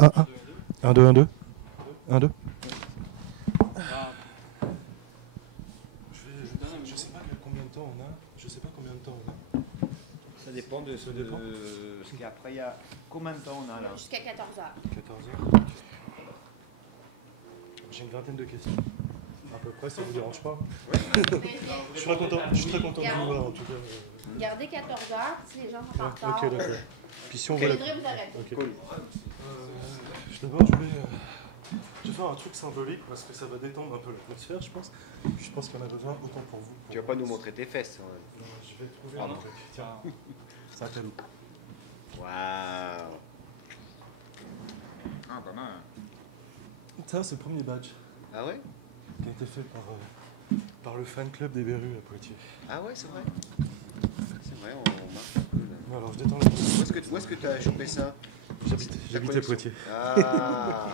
1, 2, 1, 2. 1, 2. Je sais pas combien de temps on a. Je sais pas combien de temps on a. Ça dépend de ce qu'après il y a. Combien de temps on a là? Jusqu'à 14h. 14h. J'ai une vingtaine de questions. À peu près, ça vous dérange pas? Je suis très content de vous voir en tout cas. Gardez 14h si les gens sont en retard. Ok, d'accord. Puis si on Ok, veut. vous arrêtez. Okay. Cool. D'abord, je vais faire un truc symbolique parce que ça va détendre un peu l'atmosphère, je pense. Je pense qu'il y en a besoin autant pour vous. Tu vas pas nous montrer tes fesses. Non, je vais trouver un truc. Tiens, c'est un cadeau. Waouh. Ah, pas mal. Ça, c'est le premier badge. Ah ouais? Qui a été fait par le fan club des Berus à Poitiers. Ah ouais, c'est vrai. C'est vrai, on marche un peu là. Bon, alors, je détends la Où est-ce que tu as chopé ça? J'habite à Poitiers. Ah.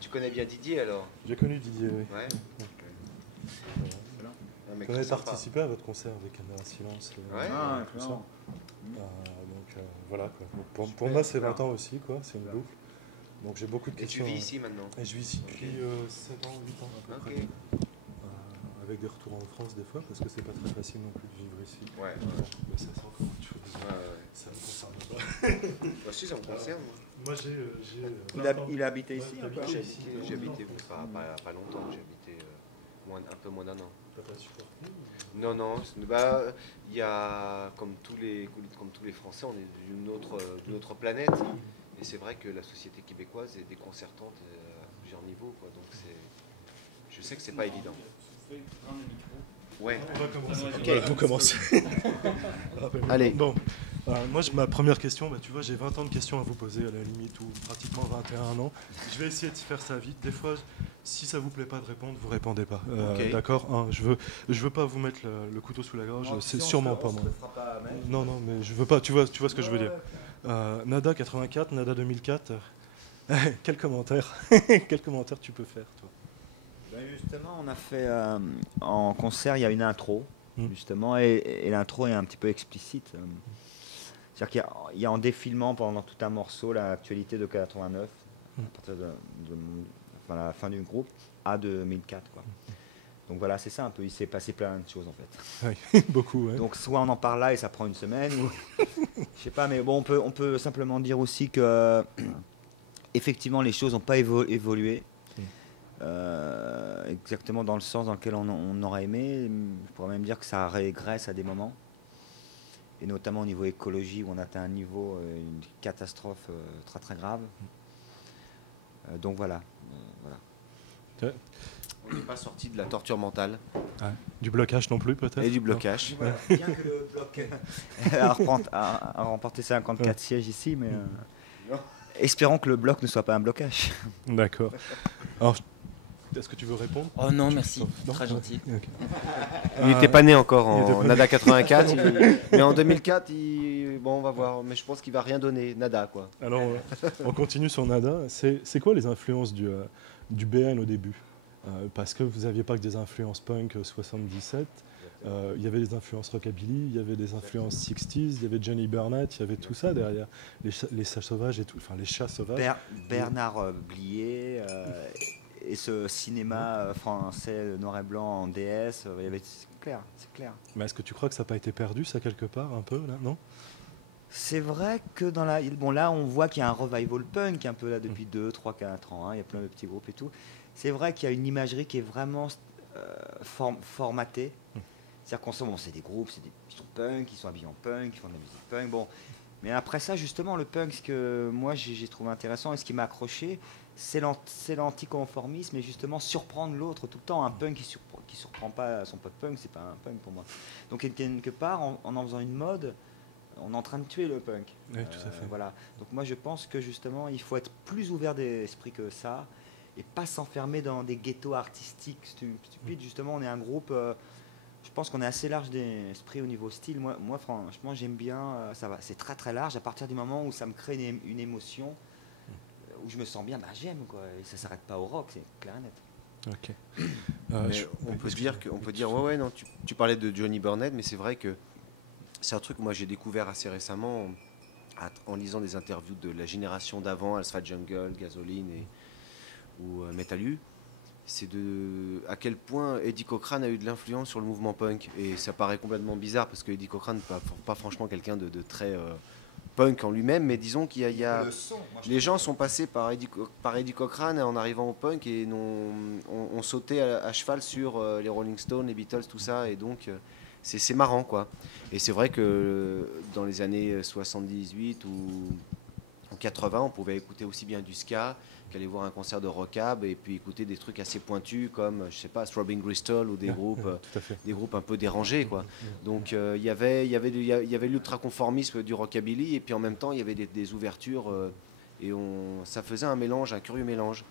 Tu connais bien Didier alors? J'ai connu Didier, oui. Ouais. On avait participé à votre concert avec Caméra Silence. Ouais. Tout ça. Donc voilà quoi. Pour moi, c'est 20 ans aussi, quoi. C'est une boucle. Donc j'ai beaucoup de questions. Et tu vis ici maintenant? Et je vis ici depuis 7 ans, 8 ans à peu près. Avec des retours en France des fois, parce que c'est pas très facile non plus de vivre ici. Ouais. Mais ça, c'est encore autre chose. Ça me concerne pas. Bah si, ça me concerne. Moi, Il a habité ici un peu? J'ai habité pas longtemps, j'ai habité un peu moins d'un an. T'as pas supporté? Non, bah, il y a, comme tous les Français, on est d'une autre planète. Et c'est vrai que la société québécoise est déconcertante à plusieurs niveaux, quoi. Donc je sais que c'est pas évident. Ouais. On va commencer. Ok, on commence. Allez. Bon, moi, ma première question, tu vois, j'ai 20 ans de questions à vous poser à la limite, ou pratiquement 21 ans. Je vais essayer de faire ça vite. Des fois, si ça vous plaît pas de répondre, vous répondez pas. Okay. D'accord. Je veux pas vous mettre le couteau sous la gorge. C'est sûrement pas moi. Non, mais je veux pas. Tu vois ce que je veux dire. Nada 84, Nada 2004. Quel commentaire tu peux faire, toi? Justement, on a fait en concert, il y a une intro, justement, et l'intro est un petit peu explicite. C'est-à-dire qu'il y a en défilement pendant tout un morceau l'actualité de 89, à partir de la fin du groupe, à 2004, quoi. Donc voilà, c'est ça un peu, il s'est passé plein de choses en fait. Oui, beaucoup, ouais. Donc soit on en parle là et ça prend une semaine, ou je sais pas, mais bon, on peut simplement dire aussi que effectivement les choses n'ont pas évolué. Exactement dans le sens dans lequel on aurait aimé. Je pourrais même dire que ça régresse à des moments, et notamment au niveau écologie où on atteint un niveau, une catastrophe très très grave. Donc voilà. On n'est pas sorti de la torture mentale. Du blocage non plus peut-être? Et du blocage. Voilà, bien que le bloc a remporté 54 sièges ici, mais espérons que le bloc ne soit pas un blocage. D'accord. Alors, est-ce que tu veux répondre? Oh non, merci. Non, très gentil. Okay. Il n'était pas né encore en Nada 84, mais en 2004, on va voir. Mais je pense qu'il va rien donner, Nada quoi. Alors, on continue sur Nada. C'est quoi les influences du BN au début? Parce que vous n'aviez pas que des influences punk 77. Il y avait des influences rockabilly, il y avait des influences 60s, il y avait Johnny Burnett, il y avait tout ça derrière. Les chats sauvages et tout, enfin les chats sauvages. Bernard Blier et ce cinéma français noir et blanc en DS, c'est clair. Mais est-ce que tu crois que ça n'a pas été perdu ça quelque part un peu là, non? C'est vrai que là on voit qu'il y a un revival punk un peu là depuis 2, 3, 4 ans, hein, il y a plein de petits groupes et tout. C'est vrai qu'il y a une imagerie qui est vraiment formatée. C'est-à-dire qu'on sent, c'est des groupes, ils sont punk, ils sont habillés en punk, ils font de la musique punk. Bon. Mais après ça, justement, le punk, ce que moi j'ai trouvé intéressant et ce qui m'a accroché, c'est l'anticonformisme et justement surprendre l'autre tout le temps. Un punk qui surprend pas son pote punk, c'est pas un punk pour moi. Donc quelque part, en faisant une mode, on est en train de tuer le punk. Oui, tout à fait. Voilà. Donc moi je pense que justement, il faut être plus ouvert d'esprit que ça et pas s'enfermer dans des ghettos artistiques stupides. Justement, on est un groupe... je pense qu'on est assez large d'esprit au niveau style. Moi franchement, j'aime bien. Ça va, c'est très très large. À partir du moment où ça me crée une émotion, où je me sens bien, j'aime quoi. Et ça s'arrête pas au rock, c'est clair et net. Ok. On peut dire, ouais, non. Tu parlais de Johnny Burnett, mais c'est vrai que c'est un truc que moi j'ai découvert assez récemment. en lisant des interviews de la génération d'avant, Asphalt Jungle, Gasoline ou Metal U, c'est à quel point Eddie Cochran a eu de l'influence sur le mouvement punk. Et ça paraît complètement bizarre parce que Eddie Cochran n'est pas franchement quelqu'un de très punk en lui-même, mais disons qu'il y a les gens sont passés par Eddie Cochran en arrivant au punk et ont sauté à cheval sur les Rolling Stones, les Beatles, tout ça, et donc c'est marrant, quoi. Et c'est vrai que dans les années 78 ou 80, on pouvait écouter aussi bien du ska qu'aller voir un concert de rockab et puis écouter des trucs assez pointus comme, je sais pas, Throbbing Gristle ou des groupes un peu dérangés, quoi. Donc il y avait l'ultra-conformisme du rockabilly et puis en même temps il y avait des ouvertures et ça faisait un curieux mélange.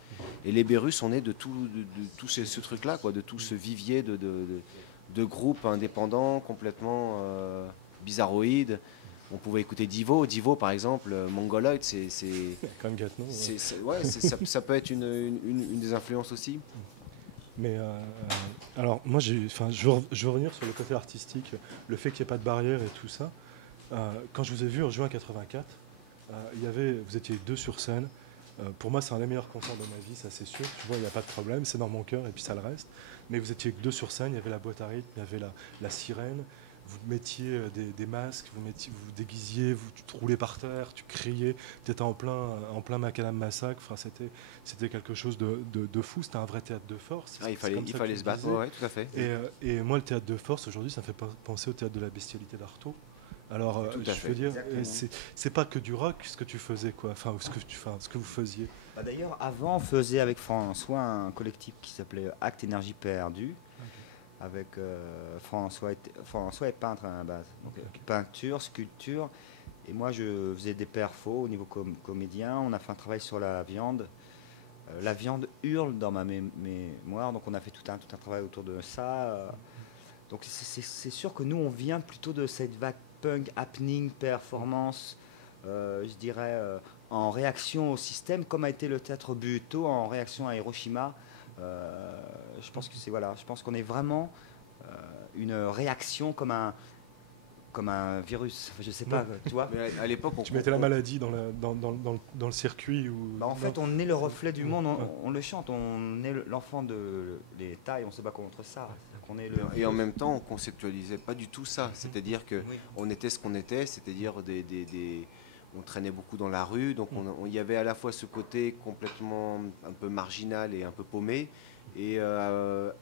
Et les Bérus sont nés de tout ce truc-là, quoi, de tout ce vivier de groupes indépendants complètement bizarroïdes. On pouvait écouter Divo, par exemple, Mongoloid, Comme Gatno. ça peut être une des influences aussi. Mais alors, moi, je veux revenir sur le côté artistique, le fait qu'il n'y ait pas de barrière et tout ça. Quand je vous ai vu en juin 84, vous étiez 2 sur scène. Pour moi, c'est un des meilleurs concerts de ma vie, ça c'est sûr. Tu vois, il n'y a pas de problème, c'est dans mon cœur et puis ça le reste. Mais vous étiez 2 sur scène, il y avait la boîte à rythme, il y avait la sirène. Vous mettiez des masques, vous déguisiez, vous roulez par terre, tu criais, tu étais en plein Macadam Massacre. Enfin, c'était quelque chose de fou, c'était un vrai théâtre de force. Il fallait se battre, ouais, tout à fait. Et moi, le théâtre de force, aujourd'hui, ça me fait penser au théâtre de la bestialité d'Artaud. Alors, je veux dire, c'est pas que du rock ce que tu faisais, quoi. Enfin, ce que vous faisiez. D'ailleurs, avant, on faisait avec François un collectif qui s'appelait Acte Énergie Perdue. Avec François est peintre à la base, donc peinture, sculpture, et moi je faisais des perfos au niveau comédien. On a fait un travail sur la viande. La viande hurle dans ma mémoire, donc on a fait tout un travail autour de ça. Donc c'est sûr que nous on vient plutôt de cette vague punk, happening, performance, je dirais en réaction au système, comme a été le théâtre Buto en réaction à Hiroshima. Je pense que je pense qu'on est vraiment une réaction comme un virus. Je sais pas, tu vois. Mais à l'époque, tu mettais la maladie dans le circuit ou. En fait, on est le reflet du monde. On le chante. On est l'enfant des tailles. On se bat contre ça. Et en même temps, on conceptualisait pas du tout ça. C'est-à-dire que on était ce qu'on était, c'est-à-dire on traînait beaucoup dans la rue, donc il y avait à la fois ce côté complètement un peu marginal et un peu paumé, et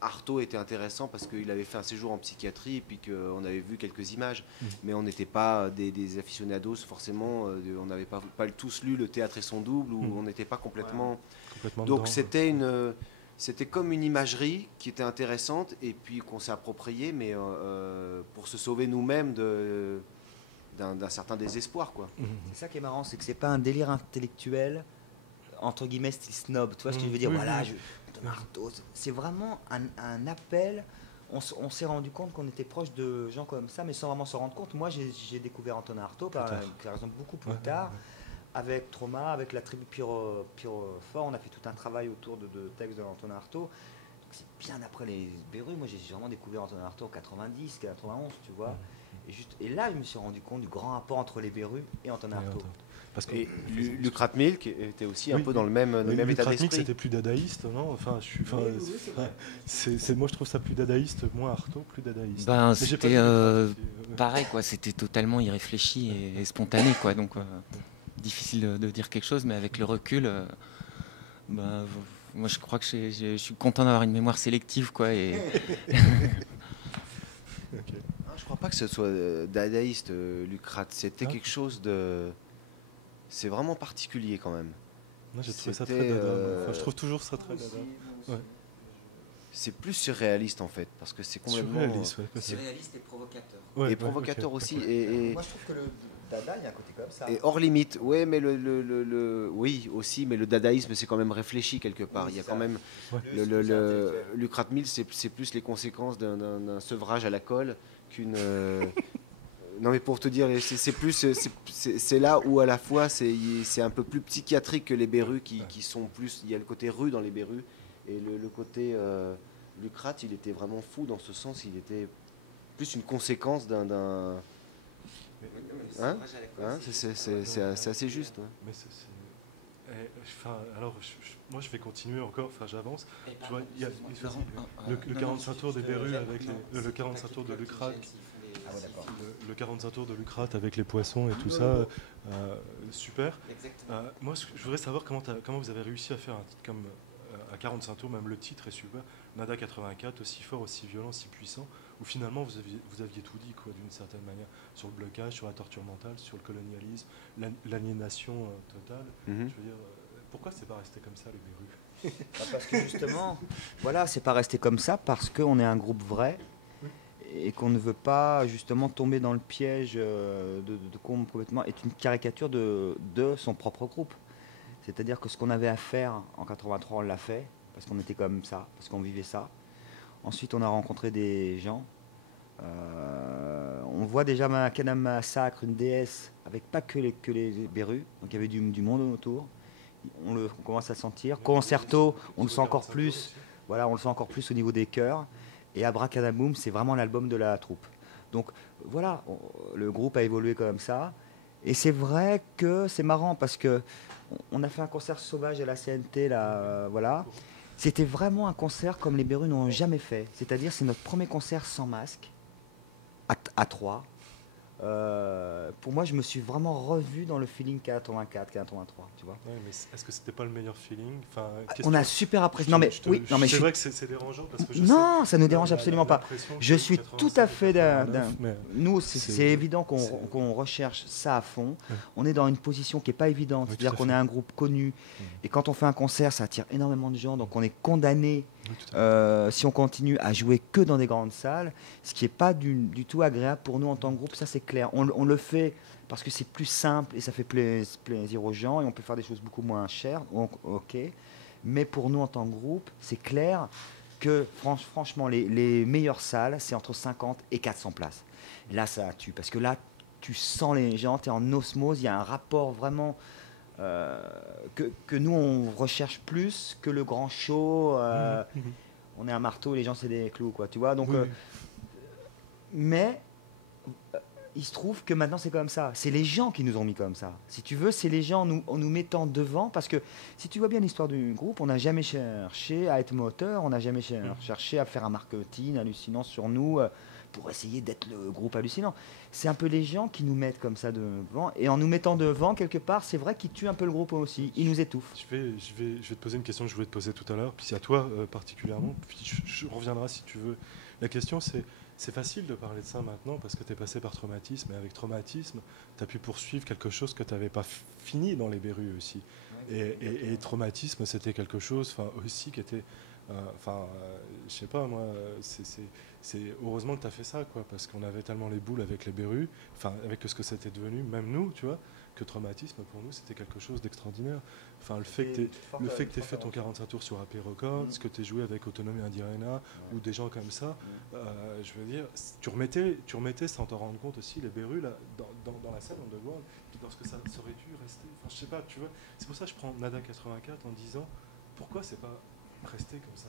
Artaud était intéressant parce qu'il avait fait un séjour en psychiatrie et puis qu'on avait vu quelques images, mais on n'était pas des aficionados forcément, on n'avait pas tous lu Le Théâtre et son double, où on n'était pas complètement donc dedans, c'était comme une imagerie qui était intéressante et puis qu'on s'est approprié, mais pour se sauver nous-mêmes d'un certain désespoir, quoi. C'est ça qui est marrant, c'est que c'est pas un délire intellectuel entre guillemets style snob, tu vois ce que je veux dire. Artaud, c'est vraiment un appel. On s'est rendu compte qu'on était proche de gens comme ça, mais sans vraiment s'en rendre compte. Moi, j'ai découvert Antonin Artaud par exemple beaucoup plus tard, avec Trauma, avec la tribu Pyrophore. On a fait tout un travail autour de textes d'Antonin Artaud. C'est bien après les Bérus. Moi, j'ai vraiment découvert Antonin Artaud en 90, 91, tu vois. Et là, je me suis rendu compte du grand rapport entre les Berus et Antonin Artaud. Et Lucrat Milk était aussi un peu dans le même état d'esprit. C'était plus dadaïste, non? Enfin, moi, je trouve ça plus dadaïste, moins Artaud, plus dadaïste. C'était pareil, quoi. C'était totalement irréfléchi et spontané, quoi. Donc, difficile de dire quelque chose, mais avec le recul, moi, je crois que je suis content d'avoir une mémoire sélective, quoi. Et je crois pas que ce soit dadaïste, Lucrat. C'était quelque chose de... C'est vraiment particulier quand même. Moi, j'ai trouvé ça très dada. Je trouve toujours ça très dada. Ouais. C'est plus surréaliste en fait, parce que c'est complètement... Surréaliste et provocateur. Et provocateur aussi. Moi, je trouve que le dada, il y a un côté comme ça. Et hors limite, ouais, mais oui aussi, mais le dadaïsme, c'est quand même réfléchi quelque part. Il y a quand même... Lucrat Mills, c'est plus les conséquences d'un sevrage à la colle qu'une... Non, mais pour te dire, c'est là où à la fois c'est un peu plus psychiatrique que les Bérus qui sont plus. Il y a le côté rue dans les Bérus et le côté Lucrat, il était vraiment fou dans ce sens. Il était plus une conséquence Hein Hein, c'est assez juste. Ouais. Mais alors, moi je vais continuer encore, j'avance. Tu vois, il y a le 45 tours des Berus avec le 45 tours de Lucrate. Le 45 tours de Lucrate avec les poissons et tout ça, super. Moi, je voudrais savoir comment vous avez réussi à faire un titre comme à 45 tours, même le titre est super. Nada 84, aussi fort, aussi violent, si puissant, où finalement vous aviez tout dit, quoi, d'une certaine manière, sur le blocage, sur la torture mentale, sur le colonialisme, l'aliénation totale. Je veux dire, pourquoi c'est pas resté comme ça, les Berus? Parce que justement, voilà, c'est pas resté comme ça parce qu'on est un groupe vrai et qu'on ne veut pas justement tomber dans le piège de complètement être une caricature de son propre groupe. C'est-à-dire que ce qu'on avait à faire en 83, on l'a fait parce qu'on était comme ça, parce qu'on vivait ça. Ensuite, on a rencontré des gens. On voit déjà Macadam Massacre, une déesse avec pas que les Berus, donc il y avait du monde autour. On commence à sentir. Concerto, on le sent encore plus. Voilà, on le sent encore plus au niveau des chœurs. Et Abracadaboom, c'est vraiment l'album de la troupe. Donc voilà, le groupe a évolué comme ça. Et c'est vrai que c'est marrant parce que on a fait un concert sauvage à la CNT là, voilà. C'était vraiment un concert comme les Berus n'ont jamais fait. C'est-à-dire, c'est notre premier concert sans masque à 3. Pour moi, je me suis vraiment revu dans le feeling K84, K83, tu vois. Ouais, mais est-ce que c'était pas le meilleur feeling? On a super apprécié. Non mais oui, non mais c'est vrai que c'est dérangeant parce que non, ça nous dérange absolument pas. Je suis tout à fait nous, c'est évident qu'on recherche ça à fond. Ouais. On est dans une position qui est pas évidente, Oui, c'est-à-dire qu'on est un groupe connu et quand on fait un concert, ça attire énormément de gens, donc on est condamné. Si on continue à jouer que dans des grandes salles, ce qui n'est pas du tout agréable pour nous en tant que groupe, ça c'est clair. On le fait parce que c'est plus simple et ça fait plaisir aux gens et on peut faire des choses beaucoup moins chères, ok. Mais pour nous en tant que groupe, c'est clair que franchement, les meilleures salles, c'est entre 50 et 400 places. Là, ça tue parce que là, tu sens les gens, tu es en osmose, il y a un rapport vraiment... que nous on recherche plus que le grand show. On est un marteau et les gens c'est des clous, quoi, tu vois. Donc, mais il se trouve que maintenant c'est comme ça. C'est les gens qui nous ont mis comme ça. Si tu veux, c'est les gens en nous mettant devant. Parce que si tu vois bien l'histoire du groupe, on n'a jamais cherché à être moteur, on n'a jamais cherché à faire un marketing hallucinant sur nous pour essayer d'être le groupe hallucinant. C'est un peu les gens qui nous mettent comme ça devant. Et en nous mettant devant, quelque part, c'est vrai qu'ils tuent un peu le groupe aussi. Ils nous étouffent. Je vais te poser une question que je voulais te poser tout à l'heure, puis c'est à toi particulièrement. Puis je reviendrai si tu veux. La question, c'est facile de parler de ça maintenant parce que tu es passé par traumatisme. Et avec traumatisme, tu as pu poursuivre quelque chose que tu n'avais pas fini dans les Berus aussi. Et traumatisme, c'était quelque chose aussi qui était... je sais pas, moi, c'est heureusement que tu as fait ça, quoi, parce qu'on avait tellement les boules avec les Berus, avec ce que c'était devenu, même nous, tu vois, que traumatisme pour nous, c'était quelque chose d'extraordinaire. Le fait que tu aies fait ton 45 tours sur AP Records, que tu aies joué avec Autonomie Indirena, ou des gens comme ça, je veux dire, tu remettais sans t'en rendre compte aussi les Berus là, dans la scène underground, parce que ça aurait dû rester, je sais pas, tu vois, c'est pour ça que je prends Nada 84 en disant, pourquoi c'est pas rester comme ça,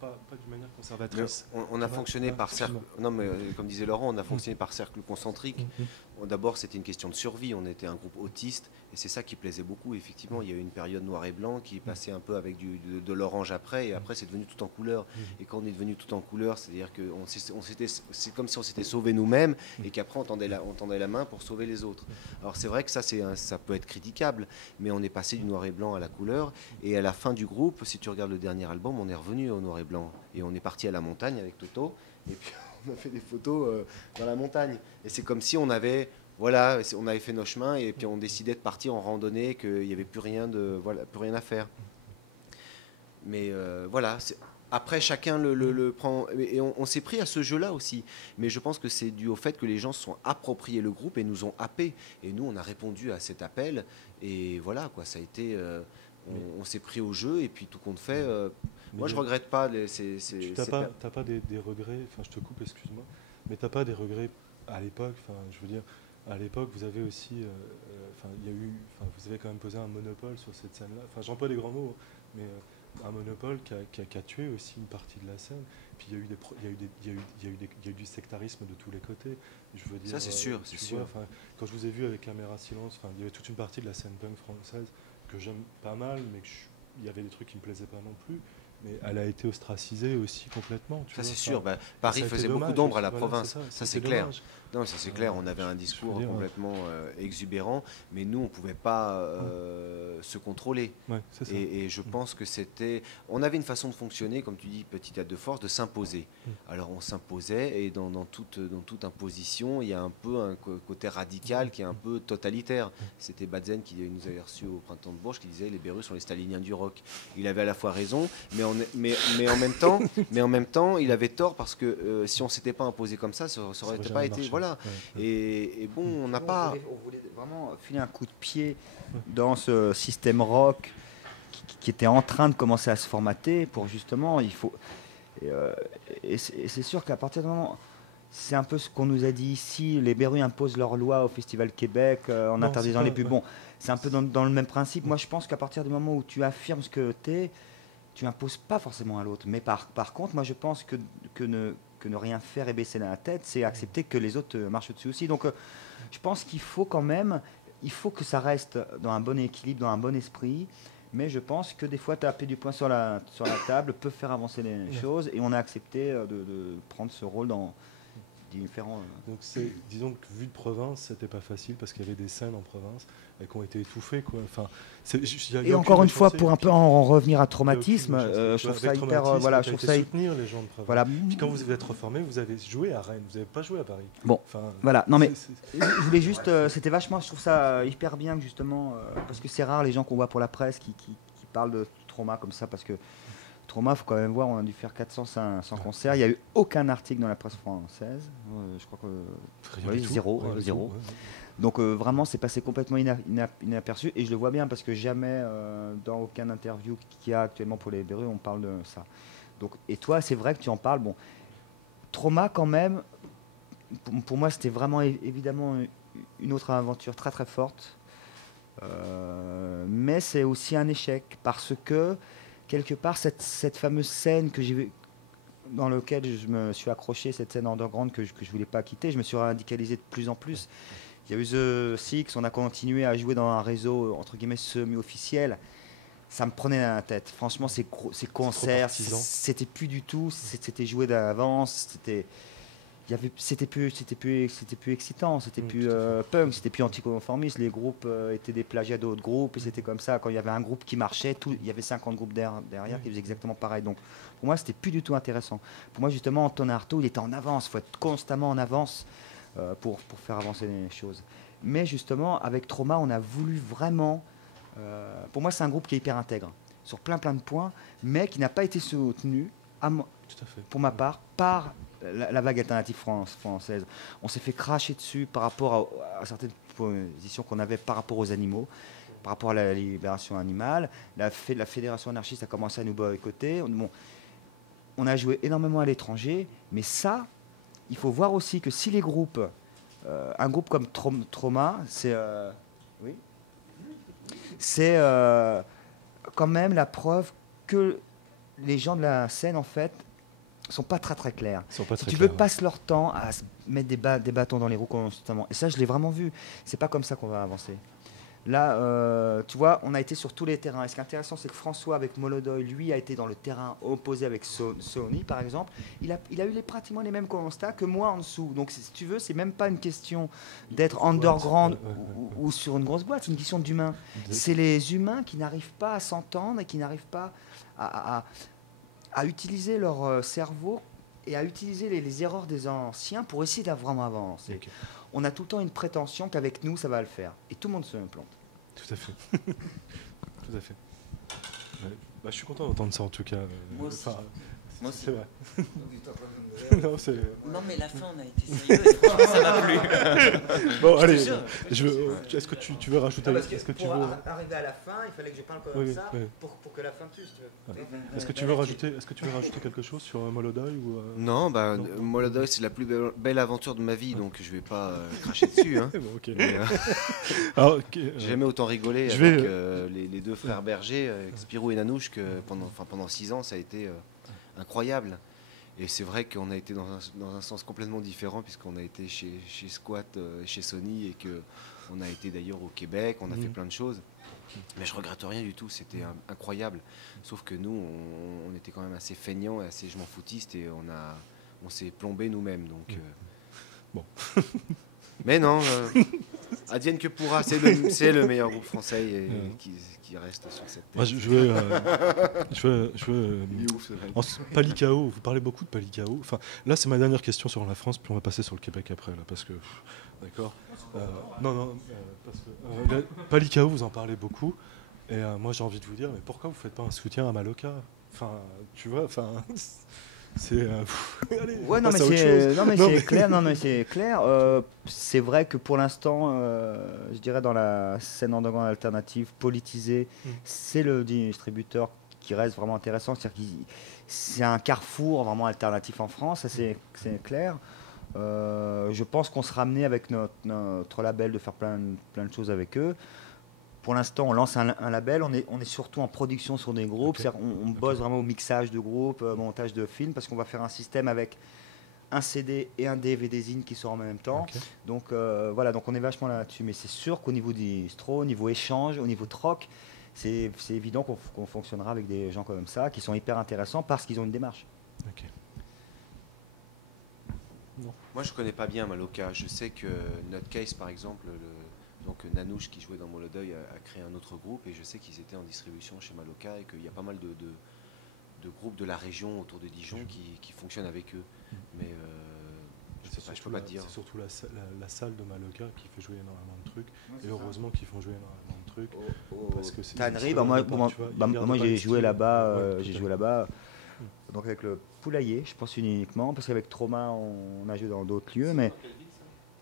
pas d'une manière conservatrice. On a fonctionné par cercle. Non, mais comme disait Laurent, on a fonctionné par cercle concentrique. D'abord, c'était une question de survie. On était un groupe autiste et c'est ça qui plaisait beaucoup. Effectivement, il y a eu une période noir et blanc qui est passée un peu avec de l'orange après, et après, c'est devenu tout en couleur. Et quand on est devenu tout en couleur, c'est-à-dire que c'est comme si on s'était sauvé nous-mêmes et qu'après, on tendait la main pour sauver les autres. Alors, c'est vrai que ça peut être critiquable, mais on est passé du noir et blanc à la couleur. Et à la fin du groupe, si tu regardes le dernier album, on est revenu au noir et blanc. Et on est parti à la montagne avec Toto. Et puis, on a fait des photos dans la montagne. Et c'est comme si on avait fait nos chemins et puis on décidait de partir en randonnée, qu'il n'y avait plus rien à faire. Mais après, chacun le prend. Et on s'est pris à ce jeu-là aussi. Mais je pense que c'est dû au fait que les gens se sont appropriés le groupe et nous ont happés. Et nous, on a répondu à cet appel. Et voilà, quoi, ça a été... on s'est pris au jeu et puis tout compte fait... moi, je regrette pas. T'as pas des regrets, je te coupe, excuse-moi, mais t'as pas des regrets à l'époque, je veux dire, à l'époque, vous avez aussi, vous avez quand même posé un monopole sur cette scène-là. J'emploie des grands mots, mais un monopole qui a tué aussi une partie de la scène. Puis il y a eu du sectarisme de tous les côtés. Je veux dire, Ça, c'est sûr, c'est sûr. Quand je vous ai vu avec Caméra Silence, il y avait toute une partie de la scène punk française que j'aime pas mal, mais il y avait des trucs qui me plaisaient pas non plus. Mais elle a été ostracisée aussi complètement. Ça, c'est sûr. Paris faisait beaucoup d'ombre à la province. Ça, c'est clair. Dommage. Non, ça c'est clair, on avait un discours complètement exubérant, mais nous on ne pouvait pas se contrôler. Ouais, c'est ça. Et je pense que c'était... On avait une façon de fonctionner, comme tu dis, petite tête de force, de s'imposer. Alors on s'imposait, et dans toute imposition, il y a un peu un côté radical qui est un peu totalitaire. C'était Batzen qui nous avait reçus au Printemps de Bourges, qui disait les Bérus sont les staliniens du rock. Il avait à la fois raison, mais en même temps, il avait tort, parce que si on ne s'était pas imposé comme ça aurait pas été... Voilà. Ouais. Et bon, on n'a pas... On voulait vraiment filer un coup de pied dans ce système rock qui était en train de commencer à se formater pour justement, il faut... Et c'est sûr qu'à partir du moment... C'est un peu ce qu'on nous a dit ici, les Bérus imposent leur loi au Festival Québec en interdisant les pubs. Bon, c'est un peu dans le même principe. Moi, je pense qu'à partir du moment où tu affirmes ce que tu es, tu imposes pas forcément à l'autre. Mais par contre, moi, je pense que ne rien faire et baisser la tête, c'est accepter que les autres marchent dessus aussi. Donc je pense qu'il faut quand même, il faut que ça reste dans un bon équilibre, dans un bon esprit, mais je pense que des fois taper du poing sur la table peut faire avancer les choses, et on a accepté de prendre ce rôle dans différents... Donc disons que vu de province, c'était pas facile parce qu'il y avait des scènes en province qui ont été étouffées, quoi. Enfin, et encore une fois, pour un peu en revenir à traumatisme, je trouve ça hyper... Voilà, je trouve ça soutenir les gens de province. Voilà. Puis quand vous êtes reformé, vous avez joué à Rennes, vous n'avez pas joué à Paris. Bon, voilà. Non mais, je voulais juste... c'était vachement... Je trouve ça hyper bien, justement, parce que c'est rare les gens qu'on voit pour la presse qui parlent de trauma comme ça, parce que trauma, il faut quand même voir, on a dû faire 400-500 concerts. Il n'y a eu aucun article dans la presse française. Je crois que... zéro. Ouais. Donc vraiment, c'est passé complètement inaperçu. Et je le vois bien parce que jamais, dans aucune interview qu'il y a actuellement pour les Bérus, on parle de ça. Donc, et toi, c'est vrai que tu en parles. Bon, trauma quand même, pour moi, c'était vraiment évidemment une autre aventure très très forte. Mais c'est aussi un échec parce que quelque part, cette fameuse scène que j'ai dans laquelle je me suis accroché, cette scène underground que je ne voulais pas quitter, je me suis radicalisé de plus en plus. Il y a eu The Six, on a continué à jouer dans un réseau entre guillemets semi-officiel. Ça me prenait la tête. Franchement, ces concerts, c'était plus du tout, c'était joué d'avance, c'était plus excitant, c'était plus punk, c'était plus anticonformiste. Les groupes étaient des plagiats d'autres groupes, et c'était comme ça. Quand il y avait un groupe qui marchait, il y avait 50 groupes derrière qui faisaient exactement pareil. Donc pour moi, c'était plus du tout intéressant. Pour moi, justement, Anton Artaud, il était en avance. Il faut être constamment en avance pour faire avancer les choses. Mais justement, avec Trauma, on a voulu vraiment... pour moi, c'est un groupe qui est hyper intègre sur plein de points, mais qui n'a pas été soutenu, pour ma part, par la vague alternative française. On s'est fait cracher dessus par rapport à certaines positions qu'on avait par rapport aux animaux, par rapport à la libération animale. La fédération anarchiste a commencé à nous boycotter. Bon, on a joué énormément à l'étranger, mais ça, il faut voir aussi que si les groupes, un groupe comme Trauma, c'est quand même la preuve que les gens de la scène, en fait, sont pas très clairs. Si tu veux, passent leur temps à se mettre des bâtons dans les roues constamment. Et ça, je l'ai vraiment vu. C'est pas comme ça qu'on va avancer. Là, tu vois, on a été sur tous les terrains. Et ce qui est intéressant, c'est que François, avec Molodoy, lui, a été dans le terrain opposé avec Sony, par exemple. Il a eu pratiquement les mêmes constats que moi en dessous. Donc, si tu veux, c'est même pas une question d'être underground ou sur une grosse boîte. C'est une question d'humain. C'est les humains qui n'arrivent pas à s'entendre et qui n'arrivent pas à utiliser leur cerveau et à utiliser les erreurs des anciens pour essayer d'avoir avancer. Okay. On a tout le temps une prétention qu'avec nous, ça va le faire. Et tout le monde se plante. Tout à fait. Tout à fait. Ouais. Je suis content d'entendre ça, en tout cas. Moi aussi. Moi aussi. C'est vrai. Non, c'est... Non, mais la fin, on a été sérieux. Et franchement, ça m'a plu. Bon, allez, jure. est-ce que tu veux rajouter... Parce que Est-ce que tu pour veux... arriver à la fin, il fallait que je parle comme Oui, ça oui. pour que la fin tue, si tu veux. Est-ce que tu veux rajouter quelque chose sur Molodeuil ou Non, bah, Non. Molodeuil, c'est la plus belle aventure de ma vie, donc je vais pas cracher dessus. Hein. Bon, ok. Mais, Alors, ok, j'ai jamais autant rigolé je avec vais, les deux frères Berger, avec Spirou et Nanouche, que pendant 6 ans, ça a été incroyable. Et c'est vrai qu'on a été dans un sens complètement différent, puisqu'on a été chez Squat, chez Sony, et qu'on a été d'ailleurs au Québec, on a fait plein de choses. Mais je regrette rien du tout, c'était incroyable. Sauf que nous, on était quand même assez feignants et assez je m'en foutiste, et on s'est plombé nous-mêmes. Donc, Bon. Mais non, advienne que pourra, c'est le meilleur groupe français qui reste sur cette terre. moi, je veux Il est ouf, ce mec. Palikao, vous parlez beaucoup de Palikao. Enfin, là, c'est ma dernière question sur la France, puis on va passer sur le Québec après, là, parce que... D'accord. Parce que Palikao, vous en parlez beaucoup, et moi, j'ai envie de vous dire, mais pourquoi vous ne faites pas un soutien à Maloka? Enfin, tu vois, enfin... C'est... allez, Ouais, on non, mais passe à autre c'est chose. non, mais Non, c'est mais- clair. Non, mais c'est clair. C'est vrai que pour l'instant, je dirais dans la scène underground alternative politisée, c'est le distributeur qui reste vraiment intéressant. C'est-à-dire qu'il c'est un carrefour vraiment alternatif en France, ça c'est clair. Je pense qu'on sera amené avec notre label de faire plein de choses avec eux. Pour l'instant, on lance un label, on est surtout en production sur des groupes, Ok. c'est-à-dire on bosse vraiment au mixage de groupes, montage de films, parce qu'on va faire un système avec un CD et un DVD zine qui sortent en même temps. Ok. Donc voilà, donc on est vachement là-dessus. Mais c'est sûr qu'au niveau distro, au niveau échange, au niveau troc, c'est évident qu'on fonctionnera avec des gens comme ça, qui sont hyper intéressants parce qu'ils ont une démarche. Ok. Moi, je connais pas bien Maloka. Je sais que Nutcase, par exemple, donc Nanouche qui jouait dans Molodeuil a créé un autre groupe, et je sais qu'ils étaient en distribution chez Maloka, et qu'il y a pas mal de groupes de la région autour de Dijon qui fonctionnent avec eux. Mais je peux pas te dire. C'est surtout la salle de Maloka qui fait jouer énormément de trucs, et heureusement qu'ils font jouer énormément de trucs. Parce que c'est Tannery, très moi, important, tu vois, ils regardent moi pas j'ai les joué styles. là-bas, Ouais, tout j'ai à joué fait. là-bas, donc avec le Poulailler, je pense uniquement, parce qu'avec Trauma, on a joué dans d'autres lieux, mais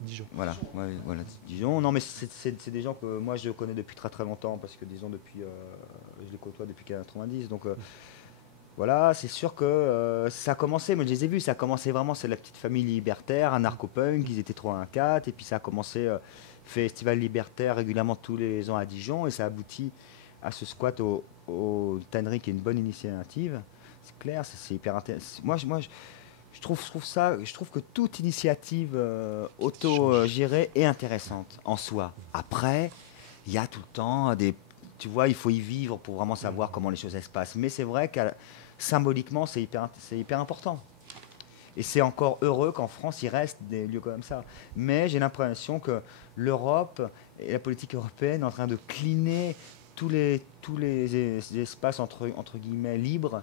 Dijon. voilà, ouais, voilà, Dijon. Non, mais c'est des gens que moi je connais depuis très très longtemps, parce que disons depuis, je les côtoie depuis 90, donc voilà, c'est sûr que ça a commencé, moi je les ai vus, ça a commencé vraiment, c'est la petite famille libertaire, anarcho-punk, ils étaient 3 1 4, et puis ça a commencé festival libertaire régulièrement tous les ans à Dijon, et ça aboutit à ce squat au Tannery, qui est une bonne initiative. C'est clair, c'est hyper intéressant. Moi, je trouve que toute initiative auto-gérée est intéressante en soi. Après, il y a tout le temps tu vois, il faut y vivre pour vraiment savoir comment les choses elles se passent. Mais c'est vrai que symboliquement, c'est hyper important. Et c'est encore heureux qu'en France, il reste des lieux comme ça. Mais j'ai l'impression que l'Europe et la politique européenne est en train de cleaner tous les espaces entre guillemets libres.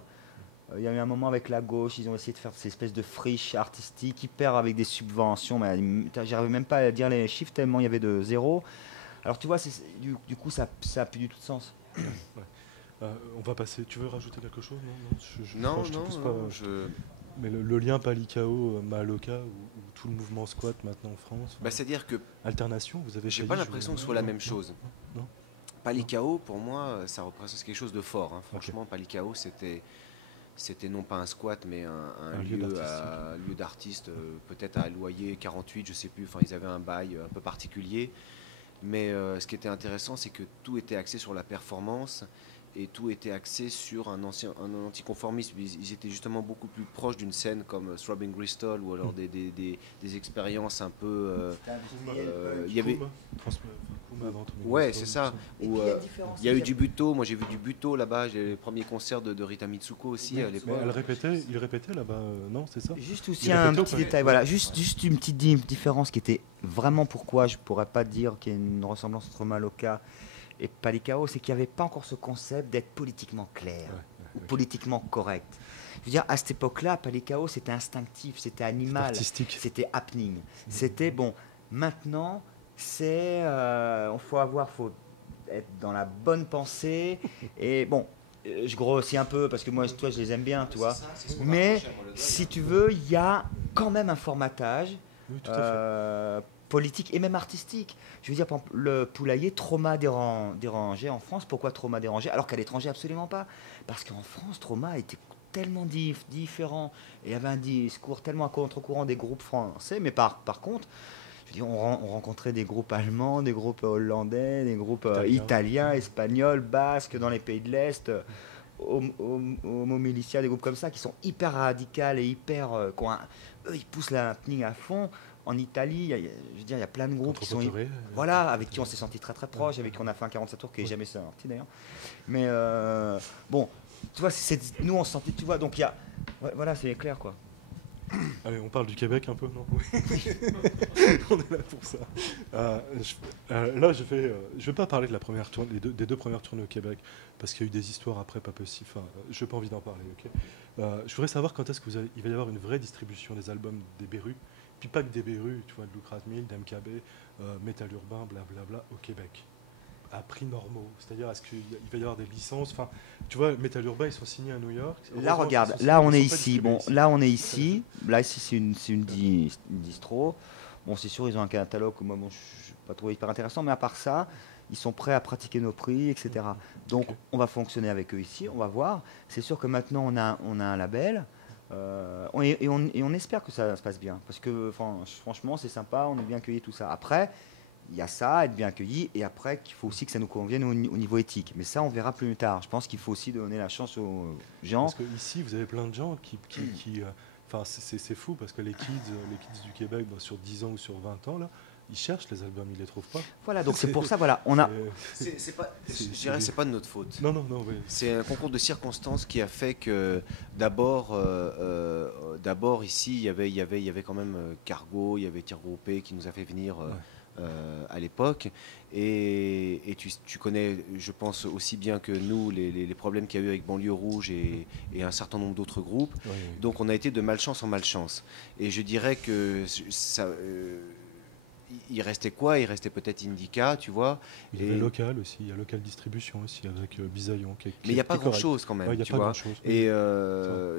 Il y a eu un moment avec la gauche, ils ont essayé de faire ces espèces de friches artistiques hyper avec des subventions, mais j'arrivais même pas à dire les chiffres tellement il y avait de zéro. Alors tu vois, du coup ça a plus du tout de sens. On va passer. Tu veux rajouter quelque chose? Non, je te pousse non, pas. non, je... Mais le lien Palikao, Maloka, ou tout le mouvement squat maintenant en France. Bah, c'est-à-dire que Alternation, vous avez j'ai failli pas jouer- l'impression que ce soit la Non, même non, chose. non. Palikao, pour moi, ça représente quelque chose de fort. Hein. Franchement, Palikao, c'était non pas un squat, mais un lieu d'artiste, peut-être à loyer 48, je sais plus. Enfin, ils avaient un bail un peu particulier. Mais ce qui était intéressant, c'est que tout était axé sur la performance, et tout était axé sur un anticonformisme. Ils étaient justement beaucoup plus proches d'une scène comme Throbbing Gristle, ou alors des expériences un peu... il y avait... Ouais, c'est ça. Où, il y a eu du Buto, moi j'ai vu du Buto là-bas, j'ai les premiers concerts de Rita Mitsuko aussi à l'époque. Il répétait là-bas, non, c'est ça? Juste aussi Il un répétait ou petit pas? détail, voilà, juste une petite différence qui était vraiment pourquoi je pourrais pas dire qu'il y a une ressemblance entre Maloka et Palikao, c'est qu'il n'y avait pas encore ce concept d'être politiquement clair ou politiquement correct. Je veux dire, à cette époque-là, Palikao, c'était instinctif, c'était animal, Artistique. c'était happening. C'était bon. Maintenant, faut être dans la bonne pensée. Et bon, je grossis un peu parce que moi, toi, je les aime bien, tu vois. C'est ce qu'on a Mais reproché à Molodov. si tu veux, il y a quand même un formatage Oui, tout à fait. politique et même artistique. Je veux dire, par exemple, le poulailler, Trauma dérangé en France. Pourquoi Trauma dérangé alors qu'à l'étranger, absolument pas. Parce qu'en France, Trauma était tellement différent et avait un discours tellement à contre-courant des groupes français. Mais par contre, je veux dire, on rencontrait des groupes allemands, des groupes hollandais, des groupes italiens, espagnols, basques dans les pays de l'Est, Homo Militia, des groupes comme ça qui sont hyper radicales et hyper. Eux, ils poussent la happening à fond. En Italie, je veux dire, il y a plein de groupes qui sont. Voilà, avec qui on s'est senti très très proche, avec qui on a fait un 47 tours qui n'est jamais sorti d'ailleurs. Mais bon, tu vois, nous on se sentait, tu vois, donc il y a. Voilà, c'est clair quoi. Allez, on parle du Québec un peu, non? Oui. On est là pour ça. Là, je vais pas parler de la première tournée, des deux premières tournées au Québec, parce qu'il y a eu des histoires après pas possible. Enfin, je n'ai pas envie d'en parler, ok? Je voudrais savoir quand est-ce que il va y avoir une vraie distribution des albums des Berus, puis pas que des Berus, tu vois, de Lucrat Mill, d'MKB, Métal Urbain, blablabla, au Québec, à prix normaux. C'est-à-dire, est-ce qu'il va y avoir des licences? Enfin, tu vois, Métal Urbain, ils sont signés à New York. Là, regarde, là on est ici. Bon, là on est ici. Là, ici, c'est une distro. Bon, c'est sûr, ils ont un catalogue que moi, bon, je n'ai pas trouvé hyper intéressant, mais à part ça, ils sont prêts à pratiquer nos prix, etc. Donc, on va fonctionner avec eux ici, on va voir. C'est sûr que maintenant, on a un label. Et on espère que ça se passe bien. Parce que, franchement, c'est sympa, on est bien accueillis, tout ça. Après, il y a ça, être bien accueilli, et après qu'il faut aussi que ça nous convienne au niveau éthique. Mais ça, on verra plus tard. Je pense qu'il faut aussi donner la chance aux gens. Parce que ici, vous avez plein de gens qui enfin, c'est fou, parce que les kids du Québec, sur 10 ans ou sur 20 ans, là, ils cherchent les albums, ils les trouvent pas. Voilà, donc c'est pour ça, voilà, on a... Je dirais c'est pas de notre faute. Non, oui. C'est un concours de circonstances qui a fait que d'abord ici il y avait quand même Cargo, il y avait Tir Groupé qui nous a fait venir à l'époque, et tu connais, je pense aussi bien que nous les problèmes qu'il y a eu avec Banlieue Rouge et un certain nombre d'autres groupes. Oui. Donc on a été de malchance en malchance, et je dirais que ça il restait quoi? Il restait peut-être Indica, tu vois. Il y avait Local aussi, il y a Local Distribution aussi avec Bisaillon. Mais il n'y a pas grand-chose quand même, il y a tu pas vois. grand-chose. Et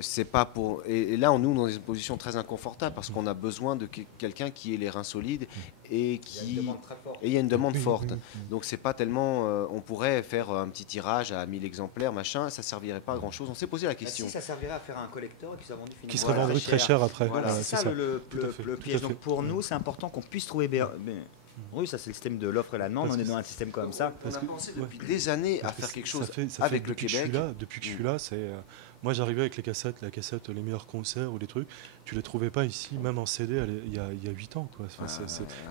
c'est pas pour. Et là, nous, dans une position très inconfortable parce qu'on a besoin de quelqu'un qui ait les reins solides et qui. Il y a une demande forte. Donc c'est pas tellement. On pourrait faire un petit tirage à 1000 exemplaires, machin. Ça servirait pas à grand-chose. On s'est posé la question. Si ça servirait à faire un collector et qui serait vendu qui serait vendu très cher après. Voilà, Voilà, c'est ça le piège. Donc pour nous, c'est important qu'on puisse trouver. Oui, ça c'est le système de l'offre et la demande. On est dans un système comme ça. On a pensé depuis des années à faire quelque chose avec le Québec. Depuis que je suis là, c'est moi j'arrivais avec la cassette les meilleurs concerts ou les trucs, tu les trouvais pas ici, même en CD il y a 8 ans quoi. Enfin,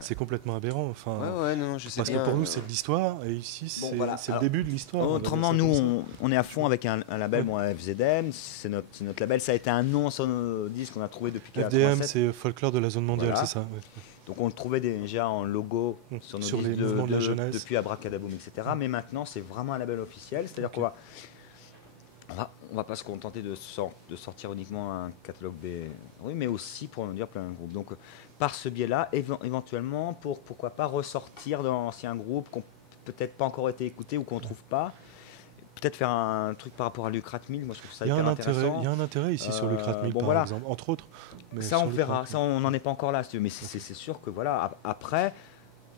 c'est complètement aberrant. Enfin, non, je sais parce bien. que pour nous c'est de l'histoire et ici c'est le début de l'histoire. Autrement, nous on est à fond avec un label, bon, FZM, c'est notre label. Ça a été un nom sur nos disques qu'on a trouvé depuis 1987. FDM, c'est Folklore de la zone mondiale, Voilà. c'est ça. Ouais. Donc on le trouvait déjà en logo sur nos les disques mouvements de la jeunesse. depuis Abracadaboom, etc. Mais maintenant c'est vraiment un label officiel, c'est-à-dire qu'on va pas se contenter de sortir uniquement un catalogue B, oui, mais aussi pour en dire plein de groupes. Donc par ce biais-là, éventuellement, pourquoi pas ressortir d'anciens groupes qui n'ont peut-être pas encore été écoutés ou qu'on ne trouve pas. Peut-être faire un truc par rapport à Lucrat Mill, moi je trouve ça hyper intéressant. Il y a un intérêt ici sur Lucrat Mill, par exemple, entre autres. Mais ça on verra, ça on n'en est pas encore là, mais c'est sûr que voilà, après,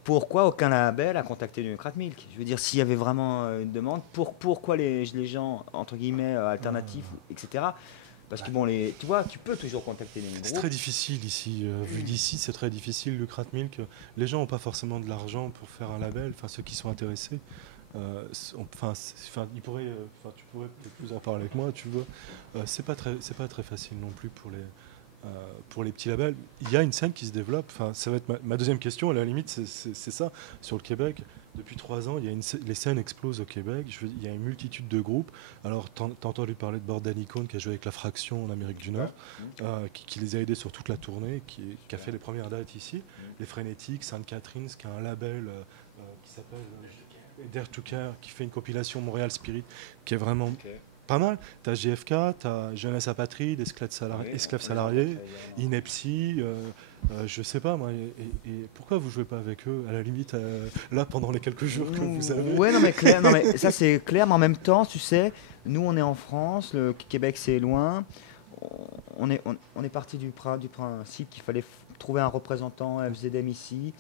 pourquoi aucun label a contacté Lucrat Mill? Je veux dire, s'il y avait vraiment une demande, pourquoi les gens, entre guillemets, alternatifs, etc. Parce que bon, tu vois, tu peux toujours contacter les groupes. C'est très difficile ici, vu d'ici, c'est très difficile, Lucrat Mill, que les gens n'ont pas forcément de l'argent pour faire un label, enfin ceux qui sont intéressés. Tu pourrais peut-être plus en parler avec moi, tu vois. C'est pas très facile non plus pour les petits labels. Il y a une scène qui se développe. Enfin, ça va être ma deuxième question. À la limite, c'est ça sur le Québec. Depuis 3 ans, les scènes explosent au Québec. Il y a une multitude de groupes. Alors, t'as entendu parler de Bordel Icon qui a joué avec La Fraction en Amérique du Nord, qui les a aidés sur toute la tournée, qui a fait les premières dates ici. Les Frénétiques, Sainte-Catherine, qui a un label qui s'appelle Dare to Care, qui fait une compilation Montréal Spirit, qui est vraiment pas mal. Tu as JFK, tu as Jeunesse Apatride, Esclaves salariés, Ineptie, je sais pas moi. Et pourquoi vous jouez pas avec eux, à la limite, là, pendant les quelques jours que vous avez? Ouais, non mais clair, non mais ça c'est clair, mais en même temps, tu sais, nous on est en France, le Québec c'est loin. On est parti du principe qu'il fallait trouver un représentant FZM ici.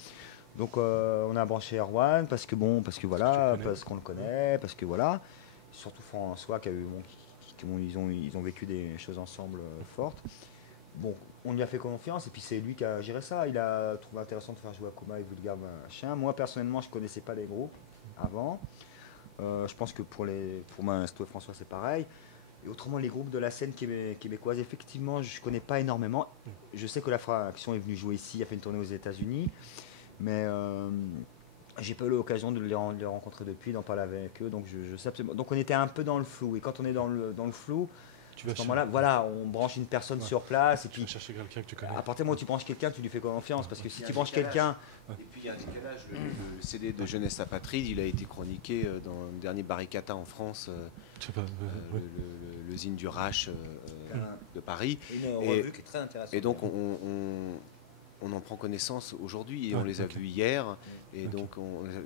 Donc on a branché Erwan parce que voilà, parce qu'on le connaît, parce que voilà. Surtout François qui a eu, ils ont vécu des choses ensemble fortes. Bon, on lui a fait confiance et puis c'est lui qui a géré ça. Il a trouvé intéressant de faire jouer Akuma et Vulgar machin. Moi personnellement, je connaissais pas les groupes avant. Je pense que pour Masto et François c'est pareil. Et autrement, les groupes de la scène québécoise, effectivement, je ne connais pas énormément. Je sais que la Fraction est venue jouer ici, a fait une tournée aux États-Unis, mais j'ai pas eu l'occasion de les rencontrer depuis, d'en parler avec eux, donc je sais absolument. Donc on était un peu dans le flou, et quand on est dans le flou, à ce moment-là, voilà, on branche une personne sur place, et Tu puis vas chercher quelqu'un que tu connais. à partir du moment où tu branches quelqu'un, tu lui fais confiance, parce que si tu branches quelqu'un. Et puis il y a un décalage. Le CD de Jeunesse Apatride, il a été chroniqué dans le dernier Barricata en France, Je sais pas, le zine du Rache de Paris. Une revue qui est très intéressante. Et donc on en prend connaissance aujourd'hui et on les a vus hier. Et donc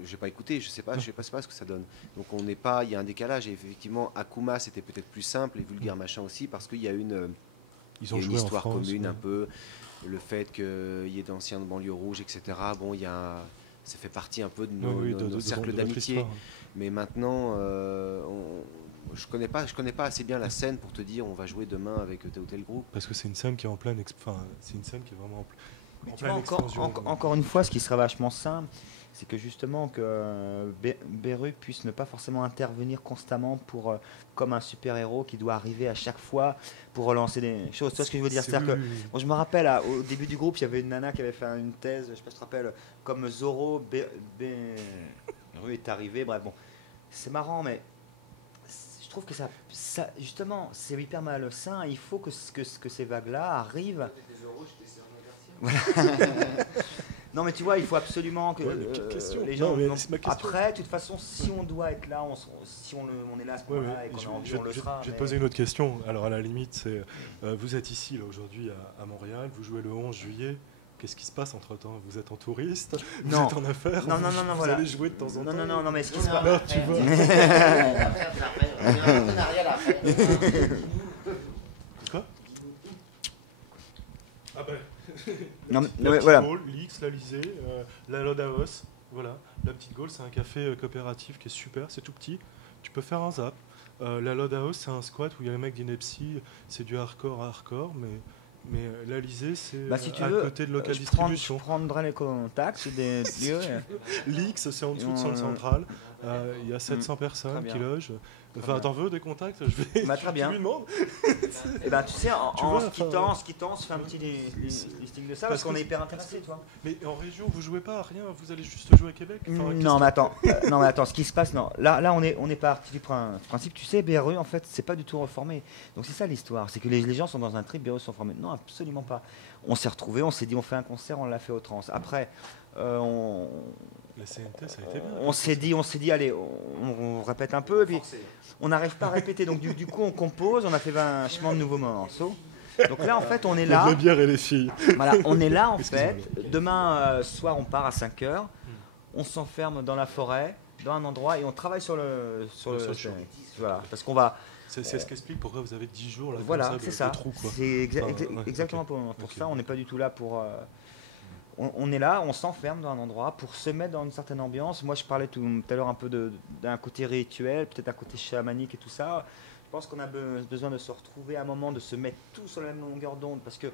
j'ai pas écouté, je sais pas ce que ça donne. Donc on n'est pas, il y a un décalage. Et effectivement, Akuma c'était peut-être plus simple et Vulgaire machin aussi parce qu'il y a une histoire commune un peu. Le fait qu'il y ait d'anciens de banlieue rouge, etc. Bon, ça fait partie un peu de nos cercles d'amitié. Mais maintenant, je connais pas assez bien la scène pour te dire on va jouer demain avec tel ou tel groupe. Parce que c'est une scène qui est en pleine, c'est une scène qui est vraiment en Tu vois, pleine expansion. encore une fois, ce qui serait vachement simple, c'est que justement que Beru puisse ne pas forcément intervenir constamment pour comme un super-héros qui doit arriver à chaque fois pour relancer des choses. Tu vois ce que je veux dire? C'est-à-dire que bon, je me rappelle, au début du groupe, il y avait une nana qui avait fait une thèse, je sais pas si tu te rappelles, comme Zorro, Beru est arrivé, bref, bon. C'est marrant, mais je trouve que ça justement, c'est hyper malsain. Il faut que ces vagues-là arrivent. Voilà. Non mais tu vois, il faut absolument que les gens. Après, de toute façon, si on doit être là, si on est là à ce moment-là et qu'on a envie, on le sera. Je vais te poser une autre question. Alors à la limite, c'est vous êtes ici là aujourd'hui à Montréal, vous jouez le 11 juillet. Qu'est-ce qui se passe entre temps? Vous êtes en touriste? Vous êtes en affaires? Non, vous voilà. allez jouer de temps en temps? Non, mais ce qui se passe. Non, tu vois. Quoi? Ah ben. La petite Gaule, l'X, l'Alizé, la Lodaos, voilà. La petite Gaule, c'est un café coopératif qui est super, c'est tout petit. Tu peux faire un zap. La Lodaos, c'est un squat où il y a les mecs d'Ineptie, c'est du hardcore à hardcore, mais l'Alizé, c'est si tu à veux, côté de local distribution. Je prendrai les contacts des lieux. L'X, c'est en dessous de Centre Central. Il y a 700 personnes qui logent. Enfin, t'en veux des contacts? Je vais. Très bien. Tu lui demandes. Et ben, tu sais, en se quittant, on se fait un petit listing de ça parce qu'on est hyper intéressé, toi. Mais en région, vous jouez pas à rien, vous allez juste jouer à Québec. Non, mais attends, ce qui se passe, non. Là, on est parti du principe, tu sais, BRE, en fait, c'est pas du tout reformé. Donc c'est ça l'histoire, c'est que les gens sont dans un trip, BRE sont formés. Non, absolument pas. On s'est retrouvés, on s'est dit, on fait un concert, on l'a fait au trans. Après, la CNT, ça a été bien. On s'est dit, allez, on répète un peu, et puis on n'arrive pas à répéter. Donc du coup, on compose, on a fait vachement de nouveaux morceaux. Donc là, en fait, on est là. La bière et les filles. Voilà, on est là, en fait. Demain soir, on part à 5h. On s'enferme dans la forêt, dans un endroit, et on travaille sur le voilà, parce qu'on va. C'est ce qui explique pourquoi vous avez 10 jours là. Voilà, c'est ça. Trou, quoi. C'est exactement pour ça. On n'est pas du tout là pour. On est là, on s'enferme dans un endroit pour se mettre dans une certaine ambiance. Moi, je parlais tout à l'heure un peu d'un côté rituel, peut-être un côté chamanique et tout ça. Je pense qu'on a besoin de se retrouver à un moment, de se mettre tous sur la même longueur d'onde, parce que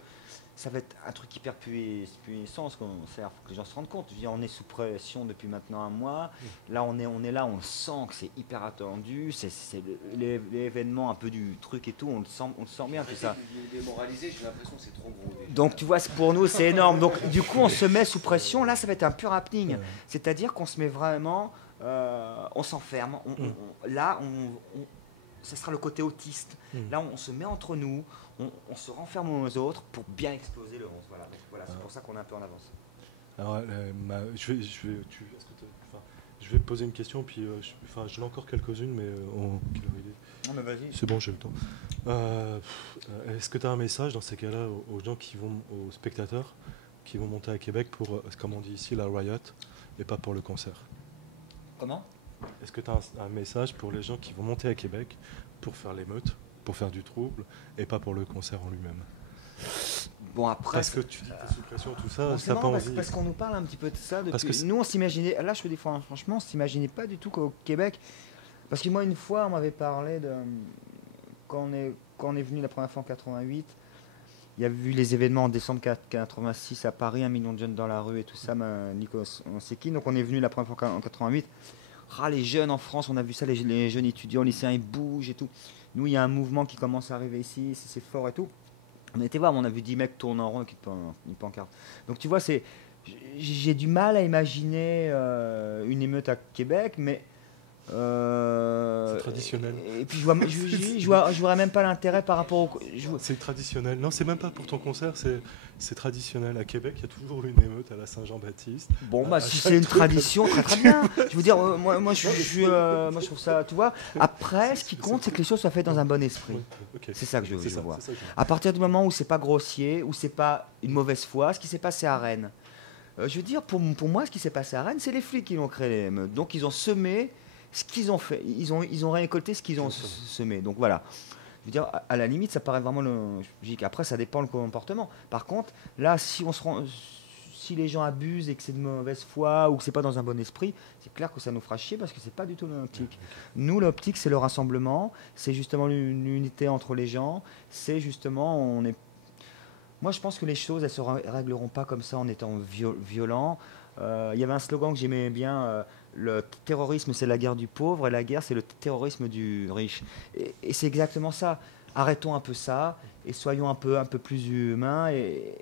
ça va être un truc hyper puissant. Il faut que les gens se rendent compte. Je veux dire, on est sous pression depuis maintenant un mois. Là, on est là, on sent que c'est hyper attendu. C'est l'événement un peu du truc et tout. On le sent bien, tout ça. Démoralisé, j'ai l'impression que c'est trop gros. Donc, tu vois, pour nous, c'est énorme. Donc, du coup, on se met sous pression. Là, ça va être un pur happening. C'est-à-dire qu'on se met vraiment, on s'enferme. Ça sera le côté autiste. Là, on se met entre nous, on se renferme aux autres pour bien exploser le 11. Voilà, c'est pour ça qu'on est un peu en avance. Alors, je vais te poser une question, puis je l'ai encore quelques-unes, mais quelle heure il est? Non, mais vas-y. C'est bon, j'ai le temps. Est-ce que tu as un message dans ces cas-là aux gens qui vont, aux spectateurs qui vont monter à Québec pour, comme on dit ici, la riot et pas pour le concert? Comment? Est-ce que tu as un message pour les gens qui vont monter à Québec pour faire l'émeute, pour faire du trouble et pas pour le concert en lui-même? Bon, après. Parce que tu dis que sous pression, tout ça, Bon, ça pas envie. parce qu'on nous parle un petit peu de ça. Parce Depuis... que Nous, on s'imaginait. Là, je fais des fois, franchement, on s'imaginait pas du tout qu'au Québec. Parce que moi, une fois, on m'avait parlé de. Quand on est venu la première fois en 88, il y a eu les événements en décembre 86 à Paris, 1 million de jeunes dans la rue et tout ça, Nico Seki. Donc, on est venu la première fois en 88. Ah, les jeunes en France, on a vu ça, les jeunes étudiants, lycéens, ils bougent et tout. Nous, il y a un mouvement qui commence à arriver ici, c'est fort et tout. On était voir, on a vu 10 mecs tourner en rond avec une pancarte. Donc tu vois, j'ai du mal à imaginer une émeute à Québec, mais c'est traditionnel. Et puis je vois même pas l'intérêt par rapport au. C'est traditionnel. Non, c'est même pas pour ton concert, c'est traditionnel. À Québec, il y a toujours une émeute à la Saint-Jean-Baptiste. Bon, bah si c'est une tradition, très très bien. Je veux dire, moi je trouve ça, tu vois. Après, ce qui compte, c'est que les choses soient faites dans un bon esprit. Oui, okay. C'est ça que je vois. Ça, à partir du moment où c'est pas grossier, où c'est pas une mauvaise foi, ce qui s'est passé à Rennes. Je veux dire, pour moi, ce qui s'est passé à Rennes, c'est les flics qui ont créé les émeutes. Donc ils ont semé ce qu'ils ont fait. Ils ont récolté ce qu'ils ont semé. Donc voilà. Je veux dire, à la limite, ça paraît vraiment logique. Après, ça dépend le comportement. Par contre, là, si les gens abusent et que c'est de mauvaise foi ou que c'est pas dans un bon esprit, c'est clair que ça nous fera chier parce que c'est pas du tout l'optique. Nous, l'optique, c'est le rassemblement, c'est justement l'unité entre les gens, c'est justement, moi, je pense que les choses, elles se régleront pas comme ça en étant violents. Il y avait un slogan que j'aimais bien. Le terrorisme, c'est la guerre du pauvre et la guerre, c'est le terrorisme du riche. Et c'est exactement ça. Arrêtons un peu ça et soyons un peu plus humains. Et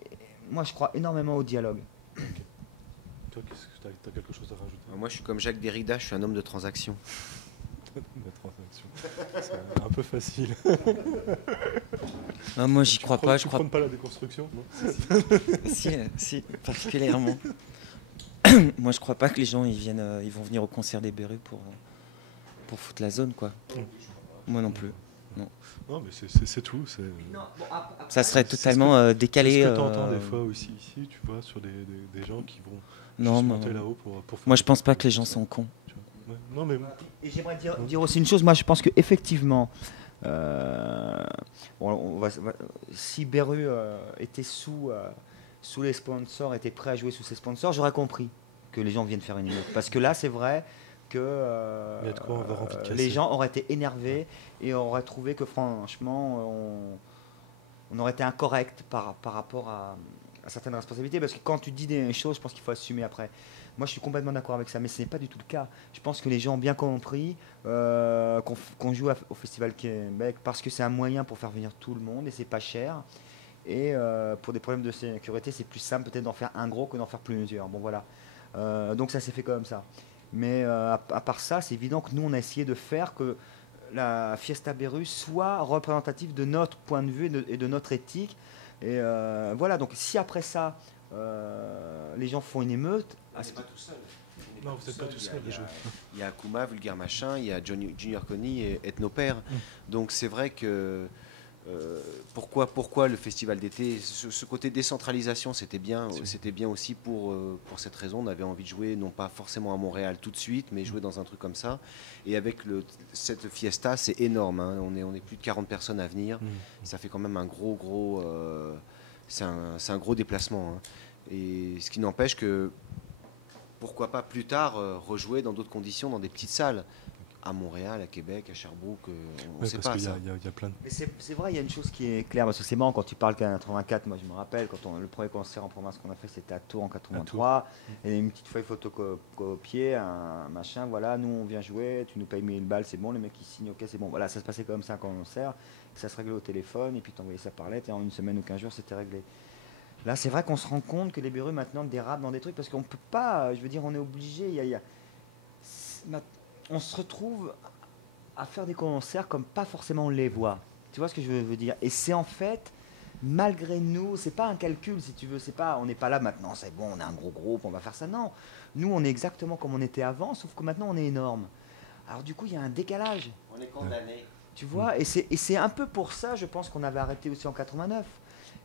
moi, je crois énormément au dialogue. Okay. Toi, tu as quelque chose à rajouter? Moi, je suis comme Jacques Derrida, je suis un homme de transaction. De transaction. C'est un peu facile. Non, moi, j'y crois pas. Tu prônes pas la déconstruction, non? Si, particulièrement. Moi, je crois pas que les gens ils vont venir au concert des Berus pour foutre la zone, quoi. Moi non plus. Non, mais c'est tout. Ça serait totalement décalé. C'est ce que tu entends des fois aussi ici, tu vois, sur des gens qui vont monter là-haut pour moi, je pense pas que les gens sont cons. Ouais. Non, mais... Et j'aimerais dire aussi une chose. Moi, je pense qu'effectivement, si Beru était sous les sponsors, était prêt à jouer sous ses sponsors, j'aurais compris que les gens viennent faire une émeute. Parce que là, c'est vrai que les gens auraient été énervés et auraient trouvé que franchement, on aurait été incorrect par rapport à certaines responsabilités. Parce que quand tu dis des choses, je pense qu'il faut assumer après. Moi, je suis complètement d'accord avec ça, mais ce n'est pas du tout le cas. Je pense que les gens ont bien compris qu'on joue au Festival Québec parce que c'est un moyen pour faire venir tout le monde et c'est pas cher. Et pour des problèmes de sécurité, c'est plus simple peut-être d'en faire un gros que d'en faire plusieurs. Bon, voilà. Donc ça s'est fait comme ça. Mais à part ça, c'est évident que nous, on a essayé de faire que la Fiesta Beru soit représentative de notre point de vue et de notre éthique. Et voilà, donc si après ça, les gens font une émeute... C'est pas tout seul. Non, vous n'êtes pas tout seul. Il y a Akuma, Vulgaire Machin, il y a Junior Connie et Ethnopère. Donc c'est vrai que... pourquoi le festival d'été, ce côté décentralisation, c'était bien aussi pour cette raison. On avait envie de jouer non pas forcément à Montréal tout de suite, mais jouer dans un truc comme ça. Et avec cette fiesta, c'est énorme, hein. On est plus de 40 personnes à venir. Ça fait quand même un gros c'est un gros déplacement, hein. Et ce qui n'empêche que pourquoi pas plus tard rejouer dans d'autres conditions, dans des petites salles. À Montréal, à Québec, à Sherbrooke, on ne sait pas ça. Il y a plein de... Mais c'est vrai, il y a une chose qui est claire, parce que c'est marrant quand tu parles qu'en 84, moi je me rappelle, le premier concert en province qu'on a fait, c'était à Tours en 83, et une petite feuille photocopiée, un machin, voilà, nous on vient jouer, tu nous payes 1000 balles, c'est bon, les mecs ils signent, ok, c'est bon, voilà, ça se passait comme ça un concert, ça se réglait au téléphone, et puis tu envoyais ça par lettre, et en une semaine ou 15 jours, c'était réglé. Là, c'est vrai qu'on se rend compte que les Berus maintenant dérapent dans des trucs, parce qu'on peut pas, je veux dire, on est obligé, on se retrouve à faire des concerts comme pas forcément on les voit. Tu vois ce que je veux dire? Et c'est en fait, malgré nous, c'est pas un calcul si tu veux, on n'est pas là maintenant, c'est bon, on est un gros groupe, on va faire ça. Non, nous on est exactement comme on était avant, sauf que maintenant on est énorme. Alors du coup, il y a un décalage. On est condamné. Tu vois, et c'est un peu pour ça, je pense qu'on avait arrêté aussi en 89.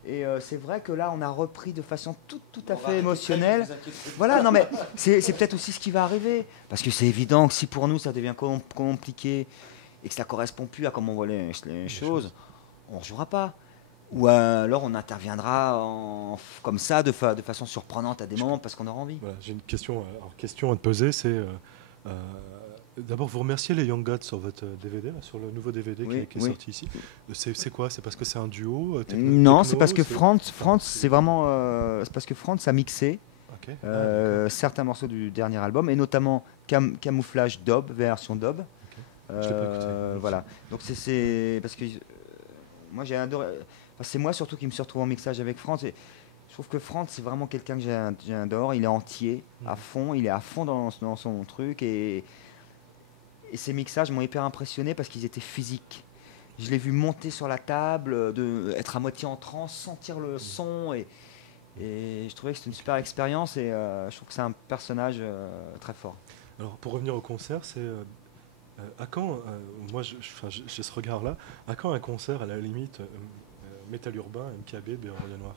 Et c'est vrai que là, on a repris de façon tout à fait émotionnelle. Voilà, non mais c'est peut-être aussi ce qui va arriver. Parce que c'est évident que si pour nous, ça devient compliqué et que ça ne correspond plus à comment on voit les choses, on ne jouera pas. Ou alors on interviendra comme ça, de façon surprenante à des moments, parce qu'on aura envie. Voilà, j'ai une question à te poser, c'est... D'abord, vous remerciez les Young Gods sur votre DVD, là, sur le nouveau DVD qui est sorti ici. C'est quoi? C'est parce que c'est un duo Non, c'est parce que Franz, c'est vraiment... c'est parce que Franz a mixé certains morceaux du dernier album, et notamment Camouflage Dub, version Dub. Voilà. Donc c'est parce que moi j'ai adoré... Enfin, c'est moi surtout qui me suis retrouvé en mixage avec Franz. Et je trouve que Franz, c'est vraiment quelqu'un que j'adore. Il est entier, à fond. Il est à fond dans son truc. Et ces mixages m'ont hyper impressionné parce qu'ils étaient physiques. Je l'ai vu monter sur la table, être à moitié en transe, sentir le son. Et je trouvais que c'était une super expérience. Et je trouve que c'est un personnage très fort. Alors, pour revenir au concert, c'est... à quand, moi j'ai ce regard-là, à quand un concert à la limite Métal Urbain, MKB, Béorlia Noir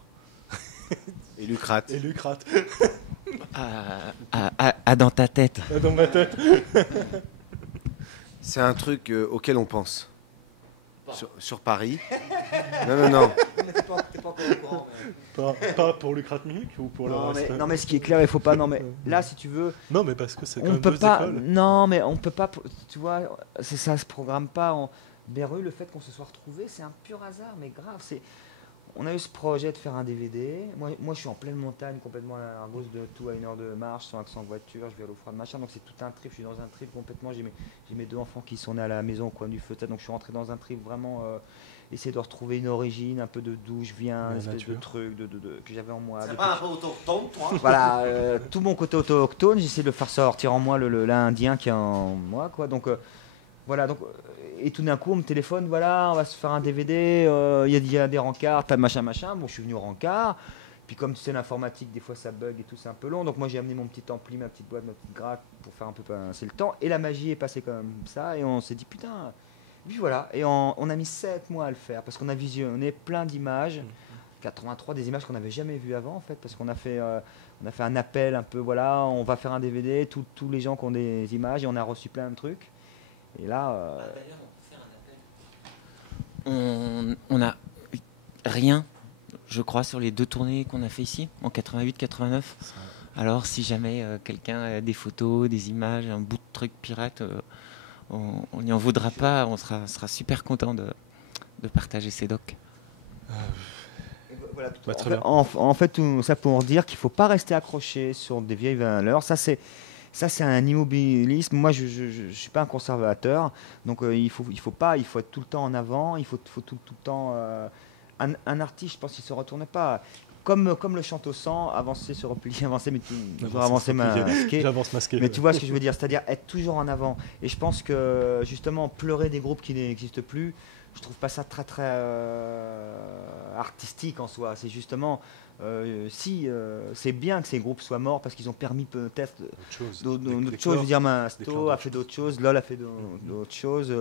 Et Lucrate. Et Lucrate. Dans ta tête. Dans ma tête. C'est un truc auquel on pense. Sur Paris. Non. T'es pas encore au courant. Pas pour Lucrate Music ou pour le reste. Non mais ce qui est clair, il faut pas. Non mais là, si tu veux. Non mais parce que c'est quand même peut deux pas. écoles. Non mais on peut pas. Tu vois, ça se programme pas. Beru, le fait qu'on se soit retrouvé, c'est un pur hasard, mais grave. On a eu ce projet de faire un DVD. Moi, je suis en pleine montagne, complètement à gauche de tout, à 1 heure de marche, sans accent voiture, je vais à l'eau froide, machin. Donc c'est tout un trip. Je suis dans un trip complètement. J'ai mes 2 enfants qui sont nés à la maison au coin du feu. Donc je suis rentré dans un trip vraiment. Essayer de retrouver une origine, un peu de d'où je viens, une espèce de truc que j'avais en moi. C'est pas un peu autochtone, toi? Voilà, tout mon côté autochtone, j'essaie de le faire sortir en moi, l'Indien qui est en moi, quoi. Donc voilà, donc et tout d'un coup on me téléphone, voilà, on va se faire un DVD, il y a des rencarts, t'as machin. Bon, je suis venu au rencard. Puis comme tu sais, l'informatique, des fois ça bug et tout, c'est un peu long. Donc moi j'ai amené mon petit ampli, ma petite boîte, ma petite gratte pour faire un peu passer le temps. Et la magie est passée comme ça et on s'est dit putain. Puis voilà, et on a mis 7 mois à le faire parce qu'on a visionné plein d'images, 83, des images qu'on n'avait jamais vues avant en fait, parce qu'on a fait un appel un peu, voilà, on va faire un DVD, tous les gens qui ont des images, et on a reçu plein de trucs. Et là... On a rien, je crois, sur les 2 tournées qu'on a fait ici, en 88-89. Alors si jamais quelqu'un a des photos, des images, un bout de truc pirate... on n'y en voudra pas, on sera super content de partager ces docs. Voilà, en fait, tout ça pour dire qu'il ne faut pas rester accroché sur des vieilles valeurs. Ça, c'est un immobilisme. Moi, je ne suis pas un conservateur. Donc, il faut être tout le temps en avant. Il faut tout le temps... un artiste, je pense qu'il ne se retourne pas. Comme le chant au sang, avancer, se replier, avancer, mais toujours avancer masqué. J'avance masqué. Mais tu vois ce que je veux dire, c'est-à-dire être toujours en avant. Et je pense que justement, pleurer des groupes qui n'existent plus, je trouve pas ça très très artistique en soi. C'est justement, c'est bien que ces groupes soient morts parce qu'ils ont permis peut-être d'autres choses. Je veux dire, Masto a fait d'autres choses, Lol a fait d'autres choses,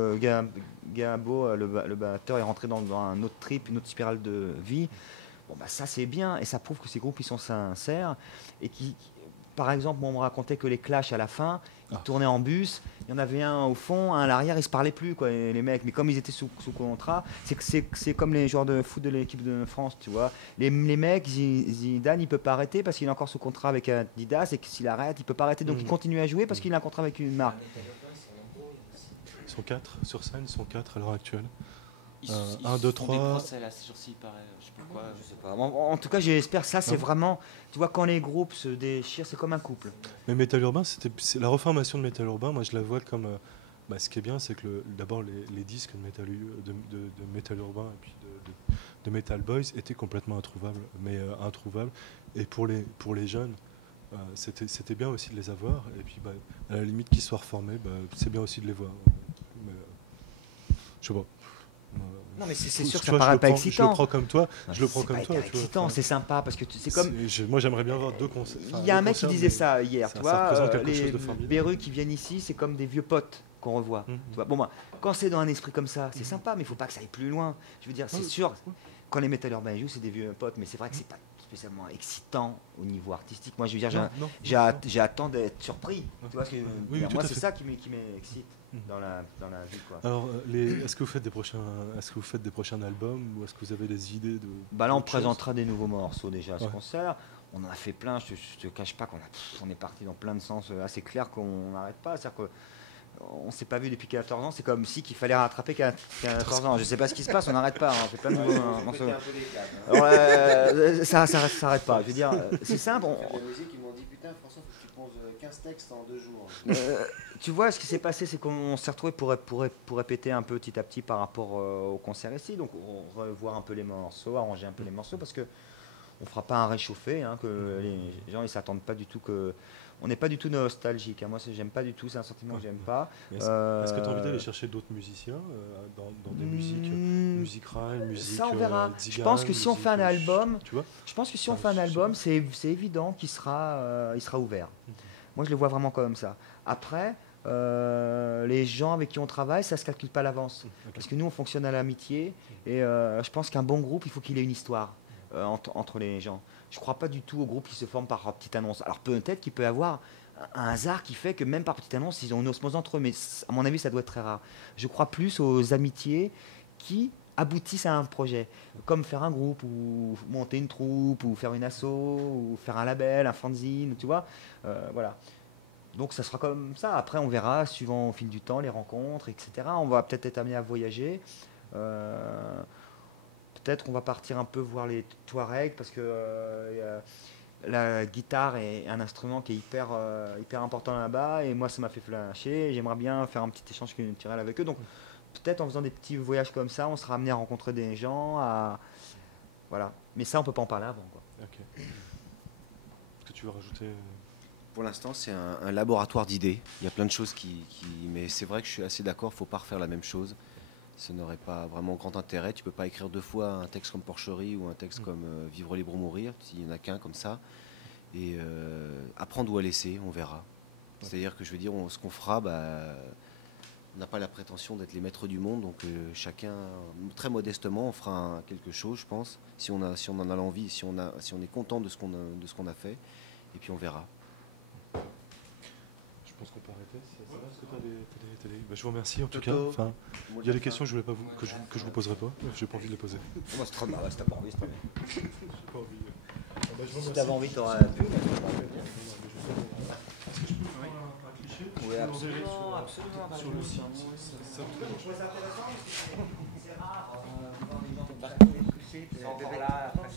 Gabo, le batteur, est rentré dans un autre trip, une autre spirale de vie. Bon, bah ça c'est bien et ça prouve que ces groupes ils sont sincères et par exemple, on me racontait que les Clash à la fin, ils tournaient en bus, il y en avait un au fond, un à l'arrière, ils se parlaient plus quoi, les mecs. Mais comme ils étaient sous contrat, c'est comme les joueurs de foot de l'équipe de France, tu vois. Les mecs, Zidane, il peut pas arrêter parce qu'il est encore sous contrat avec Adidas et que s'il arrête, il peut pas arrêter, donc il continue à jouer parce qu'il a un contrat avec une marque. Ils sont 4 sur scène, ils sont 4 à l'heure actuelle. 1, 2, 3. Je sais pas. En tout cas, j'espère ça, c'est vraiment. Tu vois, quand les groupes se déchirent, c'est comme un couple. Mais Métal Urbain, c'est la reformation de Métal Urbain. Moi, je la vois comme. Ce qui est bien, c'est que d'abord, les disques de Métal Urbain et puis de Metal Boys étaient complètement introuvables. Mais introuvables. Et pour les jeunes, c'était bien aussi de les avoir. Et puis, à la limite qu'ils soient reformés, c'est bien aussi de les voir. Mais, je sais pas. Non mais c'est sûr que ça paraît pas excitant. Je le prends comme toi. Je le prends comme toi. C'est excitant, c'est sympa parce que c'est comme. Moi j'aimerais bien voir 2 concerts. Il y a un mec qui disait ça hier, tu vois. Les Beru qui viennent ici, c'est comme des vieux potes qu'on revoit. Mhm. Tu vois, bon, moi, quand c'est dans un esprit comme ça, c'est sympa, mais il faut pas que ça aille plus loin. Je veux dire, c'est sûr, quand les Metal Urbain jouent, c'est des vieux potes, mais c'est vrai que c'est pas spécialement excitant au niveau artistique. Moi, je veux dire, Non, j'attends d'être surpris. Tu vois ce que Oui, dire, tout moi, à c'est fait. ça qui m'excite Mhm. dans la vie, quoi. Alors, est-ce que vous faites des prochains albums ou est-ce que vous avez des idées de Bah là, on d'autres choses présentera des nouveaux morceaux déjà à ce Ouais. concert. On en a fait plein, je te cache pas on est parti dans plein de sens assez clairs qu'on n'arrête pas. C'est-à-dire qu'on ne s'est pas vu depuis 14 ans, c'est comme si qu'il fallait rattraper 14 ans. Je sais pas ce qui se passe, on n'arrête pas, on fait plein de nouveaux morceaux. Alors, ça s'arrête pas. Je veux dire, c'est simple. La musique, ils m'ont dit putain, François, faut que tu poses 15 textes en 2 jours. Tu vois, ce qui s'est passé, c'est qu'on s'est retrouvé pour répéter un peu petit à petit par rapport au concert ici. Donc, on revoir un peu les morceaux, arranger un peu les morceaux, parce que on fera pas un réchauffé, hein, que les gens ils s'attendent pas du tout que. On n'est pas du tout nostalgique. Hein. Moi, j'aime pas du tout, c'est un sentiment que j'aime pas. Mais est-ce que tu as envie d'aller chercher d'autres musiciens dans des musique rail, musique ça, on verra. Je tzigane, pense que si on fait un album, tu vois je pense que si on fait un album, c'est évident qu'il sera, il sera ouvert. Moi, je le vois vraiment comme ça. Après, les gens avec qui on travaille, ça se calcule pas à l'avance. Parce que nous, on fonctionne à l'amitié. Et je pense qu'un bon groupe, il faut qu'il ait une histoire entre les gens. Je crois pas du tout au groupe qui se forme par petite annonce. Alors peut-être qu'il peut y avoir un hasard qui fait que même par petite annonce, ils ont une osmose entre eux. Mais à mon avis, ça doit être très rare. Je crois plus aux amitiés qui aboutissent à un projet. Comme faire un groupe, ou monter une troupe, ou faire une asso, ou faire un label, un fanzine, tu vois. Voilà. Donc ça sera comme ça. Après, on verra, suivant au fil du temps, les rencontres, etc. On va peut-être être amené à voyager. Peut-être on va partir un peu voir les Touaregs, parce que la guitare est un instrument qui est hyper important là-bas. Et moi, ça m'a fait flasher. J'aimerais bien faire un petit échange culturel avec eux. Donc peut-être en faisant des petits voyages comme ça, on sera amené à rencontrer des gens. Voilà. Mais ça, on peut pas en parler avant, quoi. Ok. Est-ce que tu veux rajouter Pour l'instant, c'est un laboratoire d'idées. Il y a plein de choses mais c'est vrai que je suis assez d'accord, il ne faut pas refaire la même chose. Ça n'aurait pas vraiment grand intérêt. Tu ne peux pas écrire 2 fois un texte comme Porcherie ou un texte comme Vivre libre ou mourir, s'il n'y en a qu'un comme ça. Et apprendre ou à laisser, on verra. C'est-à-dire que je veux dire, ce qu'on fera, on n'a pas la prétention d'être les maîtres du monde, donc chacun, très modestement, on fera quelque chose, je pense, si on en a l'envie, si on est content de ce qu'on a fait, et puis on verra. Je pense qu'on peut arrêter. Ça va? Est-ce que tu as des... je vous remercie en tout cas. Toto. Enfin, il y a des questions que je ne vous poserai pas. J'ai pas envie de les poser. Moi, c'est trop marrant. Si t'as pas envie, c'est très bien. J'ai pas envie. Je vous Si remercie. t'avais envie, t'aurais pu. Est-ce que je peux faire un cliché? Oui, Je absolument, l'enverrai absolument. sur le site. Ça vous dérange pas? C'est rare. On va voir les gens qui sont encore là. Après,